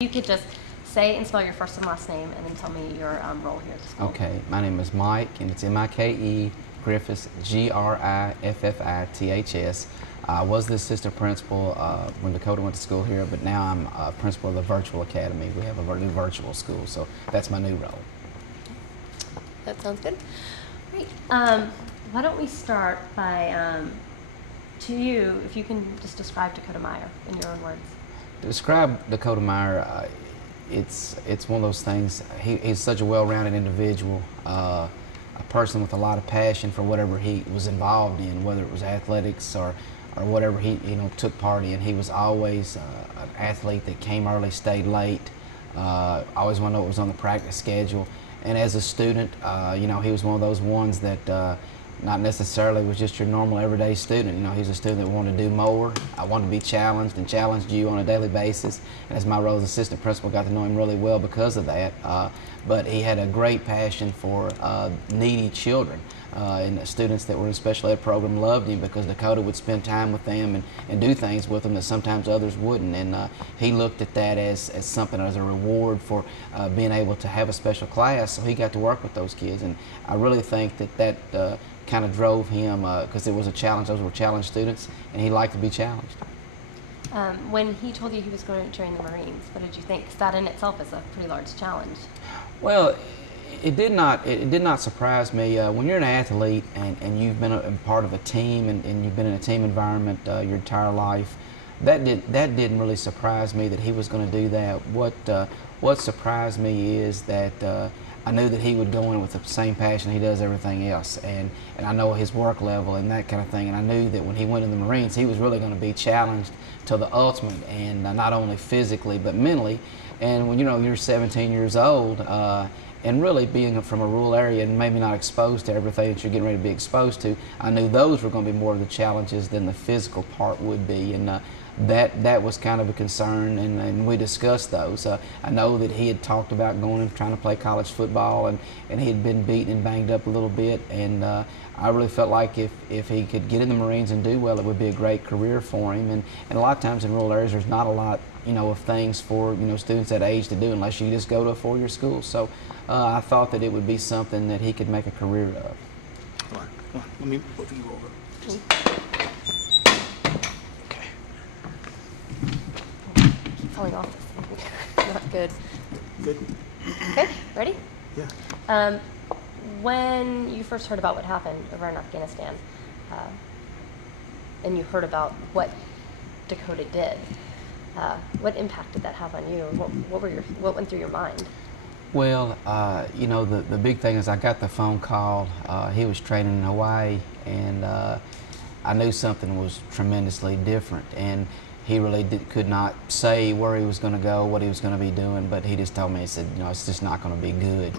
You could just say and spell your first and last name, and then tell me your role here at the school. Okay, my name is Mike, and it's M-I-K-E, Griffiths, G-R-I-F-F-I-T-H-S. I was the assistant principal when Dakota went to school here, but now I'm principal of the virtual academy. We have a new virtual school, so that's my new role. That sounds good. Great. Why don't we start by, to you, if you can just describe Dakota Meyer in your own words. To describe Dakota Meyer, it's one of those things. He's such a well-rounded individual, a person with a lot of passion for whatever he was involved in, whether it was athletics or whatever he took part in. He was always an athlete that came early, stayed late. Always wanted to know what was on the practice schedule. And as a student, he was one of those ones that not necessarily was just your normal everyday student. He's a student that wanted to do more. I wanted to be challenged and challenged you on a daily basis. And as my role as assistant principal, got to know him really well because of that. But he had a great passion for needy children. And the students that were in the special ed program loved him because Dakota would spend time with them and do things with them that sometimes others wouldn't. And he looked at that as something, as a reward for being able to have a special class, so he got to work with those kids. And I really think that kind of drove him, because it was a challenge. Those were challenged students, and he liked to be challenged. When he told you he was going to join the Marines, what did you think? Because that in itself is a pretty large challenge. Well, it did not surprise me. When you're an athlete and you've been a part of a team and you've been in a team environment your entire life, that didn't really surprise me that he was going to do that. What surprised me is that I knew that he would go in with the same passion he does everything else, and I know his work level and that kind of thing, and I knew that when he went in the Marines he was really going to be challenged to the ultimate, and not only physically but mentally. And when you're 17 years old and really being from a rural area and maybe not exposed to everything that you're getting ready to be exposed to, I knew those were going to be more of the challenges than the physical part would be, and that was kind of a concern, and we discussed those. I know that he had talked about going and trying to play college football, and he had been beaten and banged up a little bit, and I really felt like if he could get in the Marines and do well, it would be a great career for him. And a lot of times in rural areas there's not a lot of things for students that age to do unless you just go to a four-year school. So I thought that it would be something that he could make a career of. Come on, let me move you over. Okay. Keep falling off. Not good. Good. Okay, ready? Yeah. When you first heard about what happened over in Afghanistan, and you heard about what Dakota did, what impact did that have on you? What went through your mind? Well, the big thing is I got the phone call. He was training in Hawaii, and I knew something was tremendously different. And he really could not say where he was going to go, what he was going to be doing, but he just told me, he said, it's just not going to be good.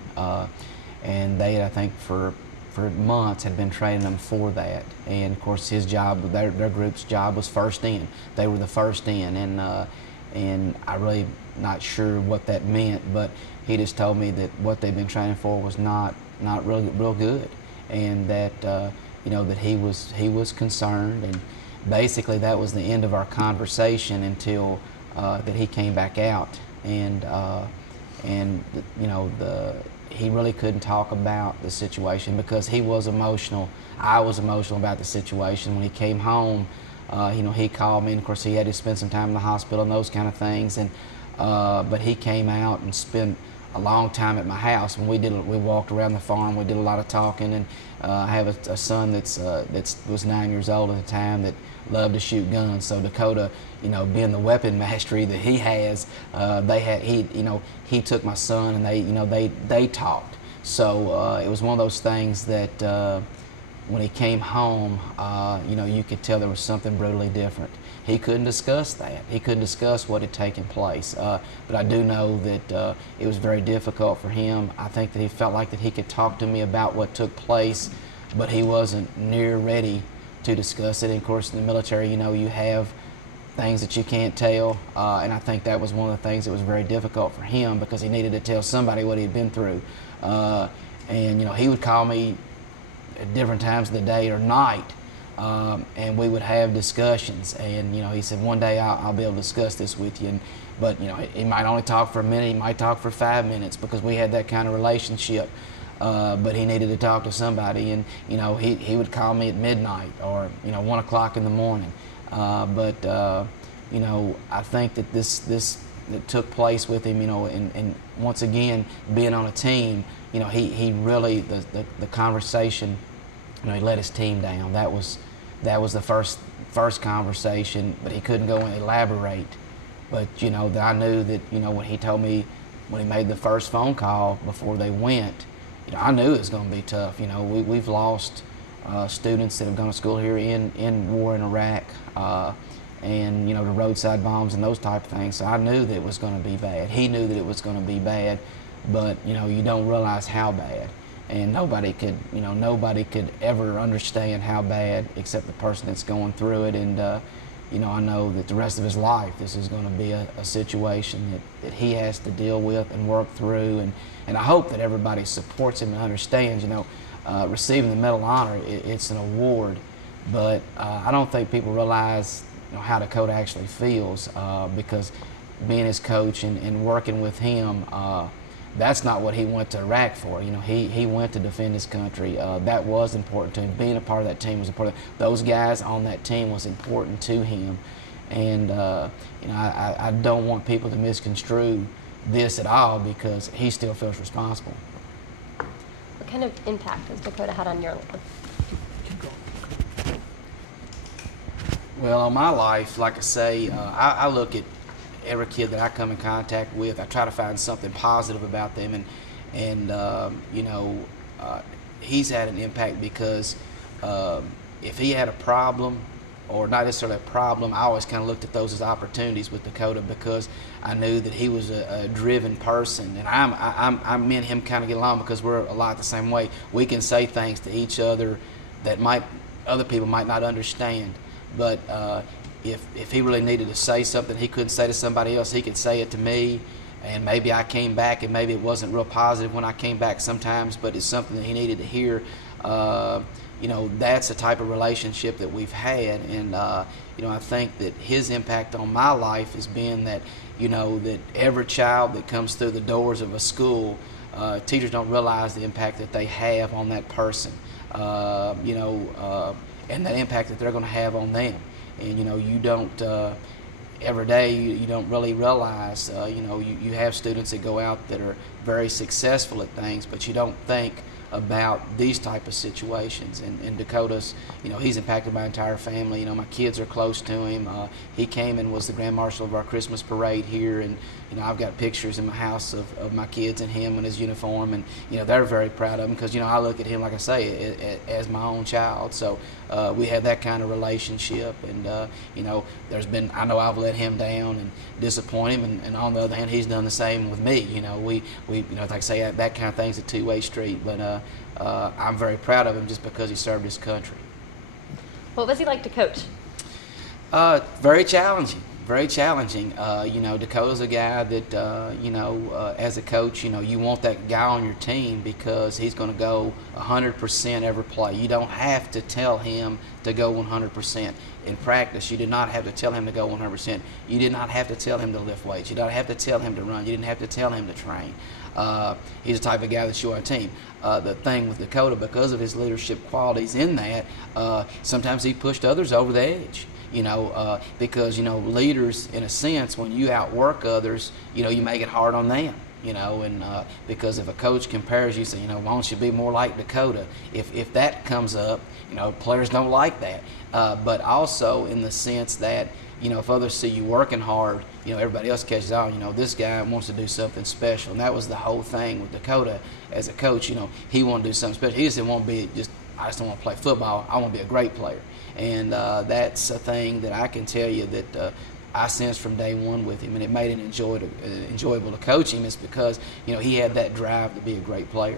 And they, I think, for months had been training them for that. And of course his job, their group's job was first in. They were the first in, and I really not sure what that meant, but he just told me that what they'd been training for was not real good, and that that he was concerned. And basically that was the end of our conversation until that he came back out, and he really couldn't talk about the situation because he was emotional. I was emotional about the situation. When he came home, he called me, and of course he had to spend some time in the hospital and those kind of things. And but he came out and spent a long time at my house. And we walked around the farm. We did a lot of talking. And I have a son that was 9 years old at the time that loved to shoot guns. So Dakota, being the weapon mastery that he has, he took my son, and they talked. So it was one of those things that when he came home, you could tell there was something brutally different. He couldn't discuss that. He couldn't discuss what had taken place. But I do know that it was very difficult for him. I think that he felt like that he could talk to me about what took place, but he wasn't near ready to discuss it. And of course, in the military, you have things that you can't tell, and I think that was one of the things that was very difficult for him because he needed to tell somebody what he'd been through. And he would call me at different times of the day or night and we would have discussions. And he said, one day I'll be able to discuss this with you. But he might only talk for a minute, he might talk for 5 minutes, because we had that kind of relationship. But he needed to talk to somebody, and he would call me at midnight or 1 o'clock in the morning. But I think that this that took place with him, and once again being on a team, he really the conversation, he let his team down. That was the first conversation, but he couldn't go and elaborate. But I knew that when he told me, when he made the first phone call before they went, I knew it was going to be tough. We've lost students that have gone to school here in war in Iraq, and the roadside bombs and those type of things. So I knew that it was going to be bad. He knew that it was going to be bad, but you don't realize how bad. And nobody could ever understand how bad except the person that's going through it. And I know that the rest of his life, this is going to be a situation that he has to deal with and work through. And I hope that everybody supports him and understands, receiving the Medal of Honor, it's an award, but I don't think people realize how Dakota actually feels, because being his coach and working with him, that's not what he went to Iraq for. He went to defend his country. That was important to him. Being a part of that team was important. Those guys on that team was important to him. And I don't want people to misconstrue this at all, because he still feels responsible. What kind of impact has Dakota had on your life? Well, on my life, like I say, I look at every kid that I come in contact with. I try to find something positive about them, and he's had an impact, because if he had a problem, or not necessarily a problem, I always kind of looked at those as opportunities with Dakota, because I knew that he was a driven person, and me and him kind of get along because we're a lot the same way. We can say things to each other that other people might not understand, but if he really needed to say something he couldn't say to somebody else, he could say it to me. And maybe I came back, and maybe it wasn't real positive when I came back sometimes, but it's something that he needed to hear. That's the type of relationship that we've had. And I think that his impact on my life has been that that every child that comes through the doors of a school, teachers don't realize the impact that they have on that person, and that impact that they're going to have on them. And you don't every day you don't really realize. You have students that go out that are very successful at things, but you don't think about these type of situations. And Dakota's, he's impacted my entire family. My kids are close to him. He came and was the Grand Marshal of our Christmas parade here, and I've got pictures in my house of my kids and him in his uniform, and they're very proud of him, because I look at him, like I say, as my own child. So we have that kind of relationship, and I know I've let him down and disappoint him, and on the other hand, he's done the same with me. We like I say, that kind of thing's a two-way street. But I'm very proud of him just because he served his country. What was he like to coach? Very challenging. Very challenging. Dakota's a guy that, as a coach, you want that guy on your team, because he's going to go 100% every play. You don't have to tell him to go 100%. In practice, you did not have to tell him to go 100%. You did not have to tell him to lift weights. You don't have to tell him to run. You didn't have to tell him to train. He's the type of guy that's your team. The thing with Dakota, because of his leadership qualities in that, sometimes he pushed others over the edge. Because leaders, in a sense, when you outwork others, you make it hard on them. And because if a coach compares you, say, why don't you be more like Dakota? If that comes up, players don't like that. But also in the sense that, if others see you working hard, everybody else catches on. This guy wants to do something special, and that was the whole thing with Dakota as a coach. He wanted to do something special. He just didn't want to be I just don't want to play football. I want to be a great player. And that's a thing that I can tell you that I sensed from day one with him, and it made it enjoyable to coach him, is because he had that drive to be a great player.